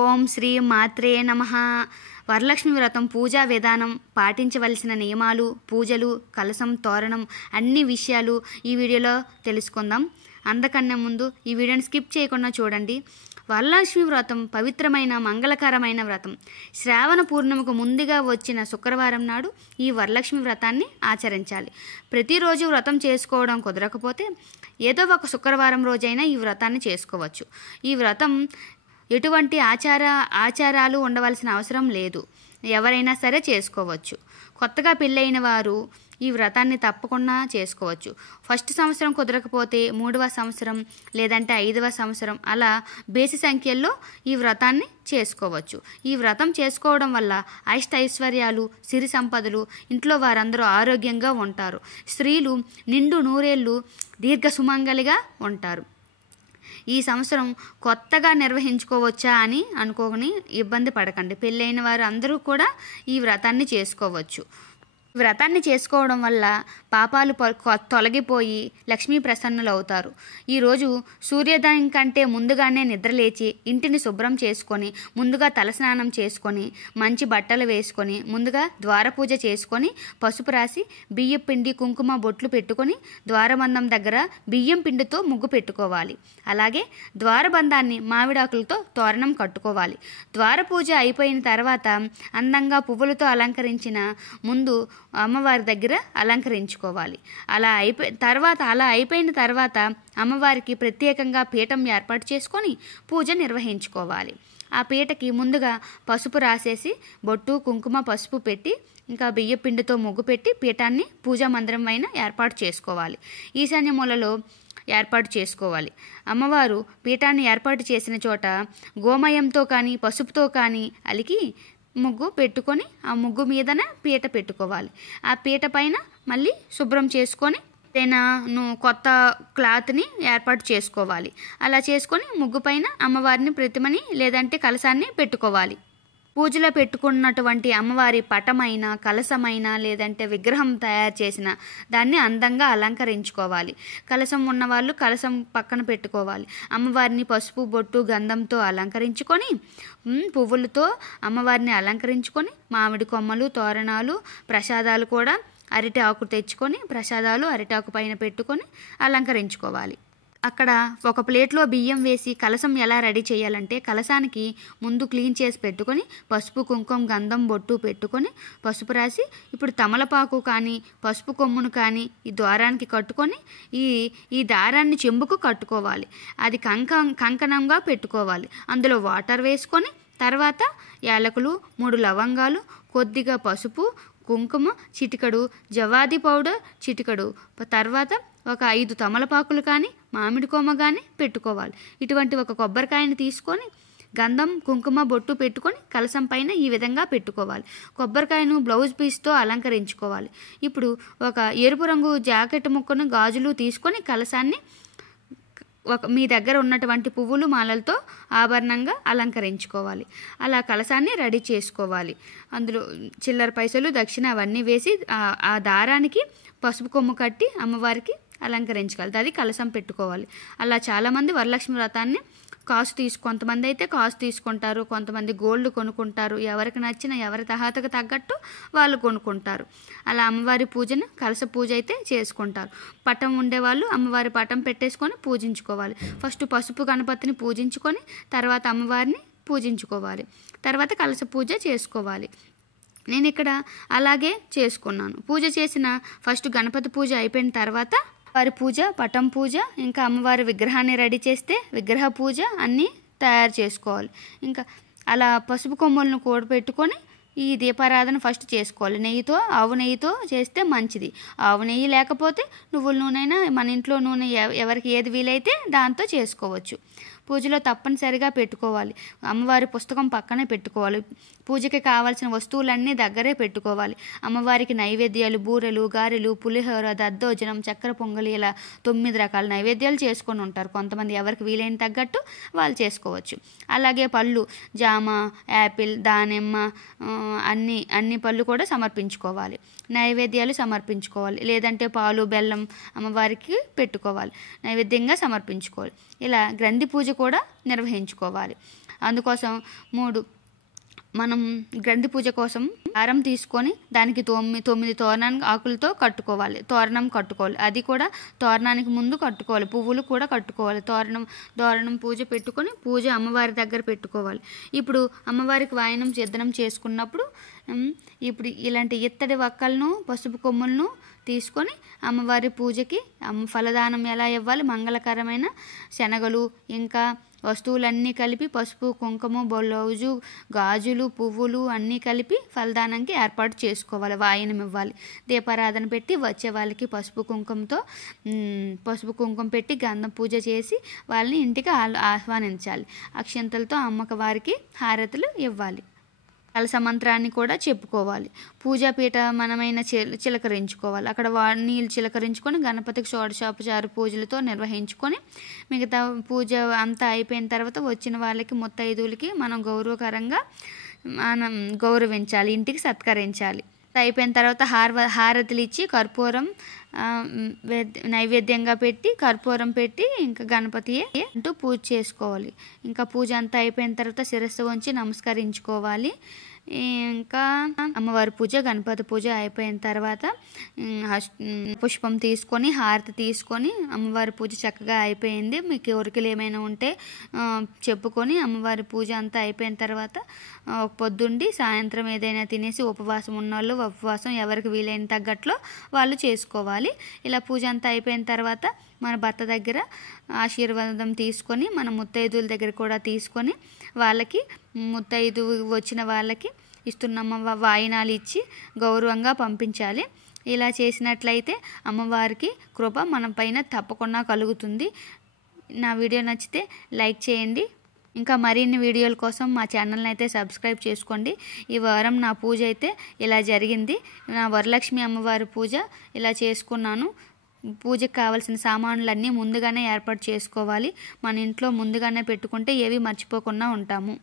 ఓం శ్రీ మాత్రే నమః. వరలక్ష్మి వ్రతం పూజా విధానం, పాటించవలసిన నియమాలు, పూజలు, కలశం, తోరణం అన్ని విషయాలు ఈ వీడియోలో తెలుసుకుందాం. అందకన్నా ముందు ఈ వీడియోని స్కిప్ చేయకుండా చూడండి. వరలక్ష్మి వ్రతం పవిత్రమైన మంగళకరమైన వ్రతం. శ్రావణ పూర్ణిమకు ముందుగా వచ్చిన శుక్రవారం నాడు ఈ వరలక్ష్మి వ్రతాన్ని ఆచరించాలి. ప్రతిరోజు వ్రతం చేసుకోవడం కుదరకపోతే ఏదో ఒక శుక్రవారం రోజైనా ఈ వ్రతాన్ని చేసుకోవచ్చు. ఈ వ్రతం ఎటువంటి ఆచారాలు ఉండవలసిన అవసరం లేదు. ఎవరైనా సరే చేసుకోవచ్చు. కొత్తగా పెళ్ళైన వారు ఈ వ్రతాన్ని తప్పకుండా చేసుకోవచ్చు. ఫస్ట్ సంవత్సరం కుదరకపోతే 3వ సంవత్సరం లేదంటే 5వ సంవత్సరం అలా బేసి సంఖ్యల్లో ఈ వ్రతాన్ని చేసుకోవచ్చు. ఈ వ్రతం చేసుకోవడం వల్ల ఐశ్వర్యాలు, సిరి సంపదలు, ఇంట్లో వారందరూ ఆరోగ్యంగా ఉంటారు. స్త్రీలు నిండు నూరేళ్లు దీర్ఘ సుమంగలిగా ఉంటారు. ఈ సంవత్సరం కొత్తగా నిర్వహించుకోవచ్చా అని అనుకోని ఇబ్బంది పడకండి. పెళ్ళైన వారు అందరూ కూడా ఈ వ్రతాన్ని చేసుకోవచ్చు. వ్రతాన్ని చేసుకోవడం వల్ల పాపాలు తొలగిపోయి లక్ష్మీ ప్రసన్నులు అవుతారు. ఈరోజు సూర్యోదయం కంటే ముందుగానే నిద్రలేచి ఇంటిని శుభ్రం చేసుకొని, ముందుగా తలస్నానం చేసుకొని, మంచి బట్టలు వేసుకొని, ముందుగా ద్వారపూజ చేసుకొని, పసుపు రాసి బియ్యం పిండి కుంకుమ బొట్లు పెట్టుకొని ద్వారబంధం దగ్గర బియ్యం పిండితో ముగ్గు పెట్టుకోవాలి. అలాగే ద్వారబంధాన్ని మామిడాకులతో తోరణం కట్టుకోవాలి. ద్వారపూజ అయిపోయిన తర్వాత అందంగా పువ్వులతో అలంకరించిన ముందు అమ్మవారి దగ్గర అలంకరించుకోవాలి. అలా అయిపోయిన తర్వాత అమ్మవారికి ప్రత్యేకంగా పీఠం ఏర్పాటు చేసుకొని పూజ నిర్వహించుకోవాలి. ఆ పీటకి ముందుగా పసుపు రాసేసి బొట్టు కుంకుమ పసుపు పెట్టి ఇంకా బియ్య పిండితో ముగ్గు పెట్టి పీఠాన్ని పూజా మందిరం పైన ఏర్పాటు చేసుకోవాలి. ఈశాన్య మూలలో ఏర్పాటు చేసుకోవాలి. అమ్మవారు పీఠాన్ని ఏర్పాటు చేసిన చోట గోమయంతో కానీ పసుపుతో కానీ అలికి ముగ్గు పెట్టుకొని ఆ ముగ్గు మీదనే పీట పెట్టుకోవాలి. ఆ పీట పైన మళ్ళీ శుభ్రం చేసుకొని కొత్త క్లాత్ని ఏర్పాటు చేసుకోవాలి. అలా చేసుకొని ముగ్గు పైన అమ్మవారిని ప్రతిమని లేదంటే కలశాన్ని పెట్టుకోవాలి. పూజలో పెట్టుకున్నటువంటి అమ్మవారి పటమైన కలశమైన లేదంటే విగ్రహం తయారు చేసిన దాన్ని అందంగా అలంకరించుకోవాలి. కలశం ఉన్నవాళ్ళు కలశం పక్కన పెట్టుకోవాలి. అమ్మవారిని పసుపు బొట్టు గంధంతో అలంకరించుకొని పువ్వులతో అమ్మవారిని అలంకరించుకొని మామిడి కొమ్మలు తోరణాలు ప్రసాదాలు కూడా అరిటి ఆకు తెచ్చుకొని ప్రసాదాలు అరిటాకు పైన పెట్టుకొని అలంకరించుకోవాలి. అక్కడ ఒక ప్లేట్లో బియ్యం వేసి కలశం ఎలా రెడీ చేయాలంటే కలశానికి ముందు క్లీన్ చేసి పెట్టుకొని పసుపు కుంకుమ గంధం బొట్టు పెట్టుకొని పసుపు రాసి ఇప్పుడు తమలపాకు కానీ పసుపు కొమ్మును కానీ ఈ ద్వారానికి కట్టుకొని ఈ దారాన్ని చెంబుకు కట్టుకోవాలి. అది కంకణంగా పెట్టుకోవాలి. అందులో వాటర్ వేసుకొని తర్వాత యాలకులు 3 లవంగాలు కొద్దిగా పసుపు కుంకుమ చిటికడు జవాది పౌడర్ చిటికడు తర్వాత ఒక 5 తమలపాకులు కానీ మామిడి కొమ్మ కానీ పెట్టుకోవాలి. ఇటువంటి ఒక కొబ్బరికాయని తీసుకొని గంధం కుంకుమ బొట్టు పెట్టుకొని కలశం పైన ఈ విధంగా పెట్టుకోవాలి. కొబ్బరికాయను బ్లౌజ్ పీస్తో అలంకరించుకోవాలి. ఇప్పుడు ఒక ఎరుపు రంగు జాకెట్ ముక్కను గాజులు తీసుకొని కలశాన్ని మీ దగ్గర ఉన్నటువంటి పువ్వులు మాలలతో ఆభరణంగా అలంకరించుకోవాలి. అలా కలశాన్ని రెడీ చేసుకోవాలి. అందులో చిల్లర పైసలు దక్షిణ అవన్నీ వేసి ఆ దారానికి పసుపు కొమ్ము కట్టి అమ్మవారికి అలంకరించుకోవాలి. అది కలశం పెట్టుకోవాలి. అలా చాలామంది వరలక్ష్మి వ్రతాన్ని కొంతమంది అయితే కాసు తీసుకుంటారు, కొంతమంది గోల్డ్ కొనుక్కుంటారు. ఎవరికి నచ్చిన ఎవరి తహాతకు తగ్గట్టు వాళ్ళు కొనుక్కుంటారు. అలా అమ్మవారి పూజను కలశ పూజ అయితే చేసుకుంటారు. పటం ఉండేవాళ్ళు అమ్మవారి పటం పెట్టేసుకొని పూజించుకోవాలి. ఫస్ట్ పసుపు గణపతిని పూజించుకొని తర్వాత అమ్మవారిని పూజించుకోవాలి. తర్వాత కలశ పూజ చేసుకోవాలి. నేను ఇక్కడ అలాగే చేసుకున్నాను. పూజ చేసిన ఫస్ట్ గణపతి పూజ అయిపోయిన తర్వాత వారి పూజ పటం పూజ ఇంకా అమ్మవారి విగ్రహాన్ని రెడీ చేస్తే విగ్రహ పూజ అన్నీ తయారు చేసుకోవాలి. ఇంకా అలా పసుపు కొమ్ములను కూడబెట్టుకొని ఈ దీపారాధన ఫస్ట్ చేసుకోవాలి. ఆవు నెయ్యితో చేస్తే మంచిది. ఆవు నెయ్యి లేకపోతే నువ్వుల నూనె మన ఇంట్లో నూనె ఎవరికి ఏది వీలైతే దాంతో చేసుకోవచ్చు. పూజలో తప్పనిసరిగా పెట్టుకోవాలి. అమ్మవారి పుస్తకం పక్కనే పెట్టుకోవాలి. పూజకి కావాల్సిన వస్తువులన్నీ దగ్గరే పెట్టుకోవాలి. అమ్మవారికి నైవేద్యాలు బూరెలు గారెలు పులిహోర దద్దోజనం చక్కెర పొంగలి ఇలా 9 రకాల నైవేద్యాలు చేసుకొని ఉంటారు. కొంతమంది ఎవరికి వీలైన తగ్గట్టు వాళ్ళు చేసుకోవచ్చు. అలాగే పళ్ళు జామ యాపిల్ దానిమ్మ అన్ని పళ్ళు కూడా సమర్పించుకోవాలి. నైవేద్యాలు సమర్పించుకోవాలి. లేదంటే పాలు బెల్లం అమ్మవారికి పెట్టుకోవాలి. నైవేద్యంగా సమర్పించుకోవాలి. ఇలా గ్రంథి పూజ కూడా నిర్వహించుకోవాలి. అందుకోసం 3 మనం గ్రంథి పూజ కోసం దారం తీసుకొని దానికి 9 తోరణానికి ఆకులతో తోరణం కట్టుకోవాలి. అది కూడా తోరణానికి ముందు కట్టుకోవాలి. పువ్వులు కూడా కట్టుకోవాలి. తోరణం పూజ పెట్టుకొని పూజ అమ్మవారి దగ్గర పెట్టుకోవాలి. ఇప్పుడు అమ్మవారికి వాయనం సిద్ధం చేసుకున్నప్పుడు ఇప్పుడు ఇలాంటి ఇత్తడి వక్కలను పసుపు కొమ్ములను తీసుకొని అమ్మవారి పూజకి ఫలదానం ఎలా ఇవ్వాలి, మంగళకరమైన శనగలు ఇంకా వస్తువులన్నీ కలిపి పసుపు కుంకుమ బ్లౌజు గాజులు పువ్వులు అన్నీ కలిపి ఫలదానానికి ఏర్పాటు చేసుకోవాలి. వాయనం ఇవ్వాలి. దీపారాధన పెట్టి వచ్చే వాళ్ళకి పసుపు కుంకుమ పెట్టి గంధం పూజ చేసి వాళ్ళని ఇంటికి ఆహ్వానించాలి. అక్షంతలతో అమ్మవారికి హారతులు ఇవ్వాలి. కలశ మంత్రాన్ని కూడా చెప్పుకోవాలి. పూజాపీఠ మనమైన చిలకరించుకోవాలి. అక్కడ నీళ్ళు చిలకరించుకొని గణపతికి షోడశోపచార పూజలతో నిర్వహించుకొని మిగతా పూజ అంతా అయిపోయిన తర్వాత వచ్చిన వాళ్ళకి ముత్తైదువులకి మనం గౌరవకరంగా గౌరవించాలి, ఇంటికి సత్కరించాలి. అయిపోయిన తర్వాత హారతులు ఇచ్చి కర్పూరం నైవేద్యంగా పెట్టి కర్పూరం పెట్టి ఇంకా గణపతి అంటూ పూజ చేసుకోవాలి. ఇంకా పూజ అంతా అయిపోయిన తర్వాత శిరస్సు వంచి నమస్కరించుకోవాలి. ఇంకా అమ్మవారి పూజ గణపతి పూజ అయిపోయిన తర్వాత పుష్పం తీసుకొని హారతి తీసుకొని అమ్మవారి పూజ చక్కగా అయిపోయింది, మీకు కోరికలు ఏమైనా ఉంటే చెప్పుకొని అమ్మవారి పూజ అంతా అయిపోయిన తర్వాత పొద్దుండి సాయంత్రం ఏదైనా తినేసి ఉపవాసం ఉన్నవాళ్ళు ఉపవాసం ఎవరికి వీలైన తగ్గట్లో వాళ్ళు చేసుకోవాలి. ఇలా పూజ అంతా అయిపోయిన తర్వాత మన భర్త దగ్గర ఆశీర్వాదం తీసుకొని మన ముత్తైదువుల దగ్గర కూడా తీసుకొని వాళ్ళకి ముత్తైదు వచ్చిన వాళ్ళకి ఇస్తున్న వాయినాలు ఇచ్చి గౌరవంగా పంపించాలి. ఇలా చేసినట్లయితే అమ్మవారికి కృప మన పైన తప్పకుండా కలుగుతుంది. నా వీడియో నచ్చితే లైక్ చేయండి. ఇంకా మరిన్ని వీడియోల కోసం మా ఛానల్ని అయితే సబ్స్క్రైబ్ చేసుకోండి. ఈ వారం నా పూజ అయితే ఇలా జరిగింది. నా వరలక్ష్మి అమ్మవారి పూజ ఇలా చేసుకున్నాను. పూజకు కావాల్సిన సామాన్లన్నీ ముందుగానే ఏర్పాటు చేసుకోవాలి. మన ఇంట్లో ముందుగానే పెట్టుకుంటే ఏవి మర్చిపోకుండా ఉంటాము.